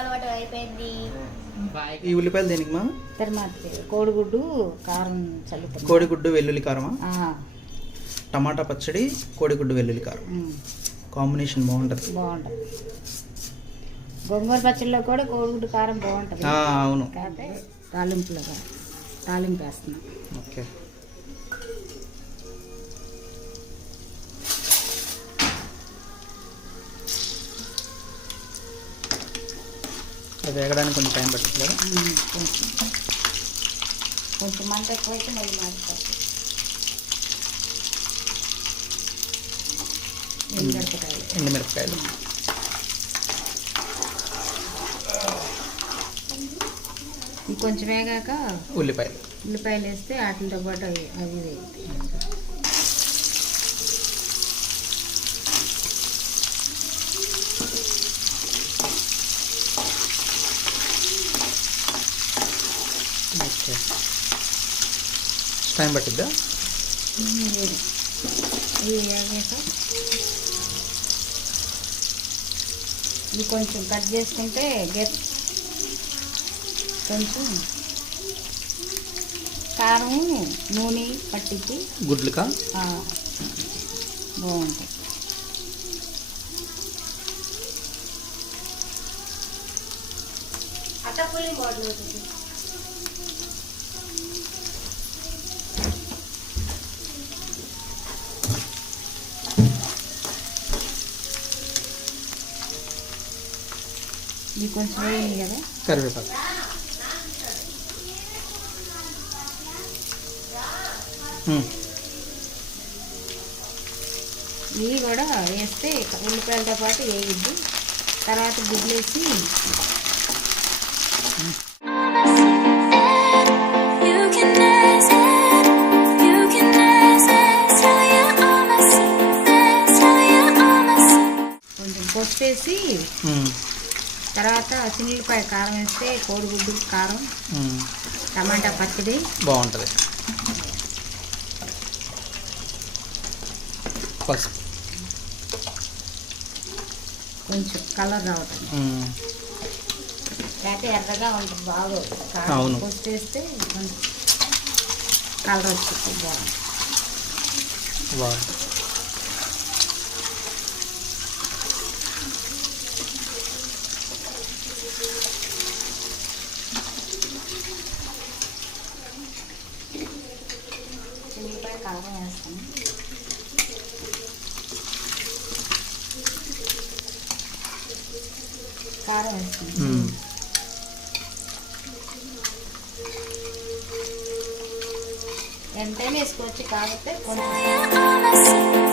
అలవాటు అయిపోయింది. ఈ ఉల్లిపాయలు దేనికి మా? కోడిగుడ్డు కారం చల్లుతాం. కోడిగుడ్డు వెల్లుల్లి కారమా? టమాటా పచ్చడి కోడిగుడ్డు వెల్లుల్లి కారం కాంబినేషన్ బాగుంటుంది. గోంగూర పచ్చడిలో కూడా కోడిగుడ్డు కారం బాగుంటుంది. అవును. కాకపోతే తాలింపు వేస్తున్నాం. ఓకే. అది వేగడానికి కొంచెం టైం పడుతుంది కదా. కొంచెం మంట ఎక్కువైతే మళ్ళీ మాడిపోతుంది. ఎండుమిరపకాయలు కొంచెం వేగాక ఉల్లిపాయలు వేస్తే వాటితో పాటు అవి టైం పట్టిద్దా? ఇవి వేగాక ఇవి కొంచెం కట్ చేసుకుంటే కొంచెం కారం నూనె పట్టించి గుడ్లుకా బాగుంటుంది. ఇది కొంచెం వేయండి కదా. కరివేపాకు ఇవి కూడా వేస్తే ఉల్లిపాయలతో పాటు వేగిద్ది. తర్వాత గుడ్లేసి కొంచెం పసుపేసి తర్వాత చిన్నులపాయ కారం వేస్తే కోడిగుడ్డు కారం టమాటా పచ్చడి బాగుంటుంది. పసుపు కొంచెం కలర్ రావటం లేకపోతే ఎర్రగా ఉంటుంది. బాగోదు. పసుపు వేస్తే కొంచెం కలర్ వచ్చింది. బాగుంది. చిన్నులపాయ కారం వేస్తాను. కారం వేస్తాను. ఎంతైనా వేసుకోవచ్చు. కాకపోతే కొంచెం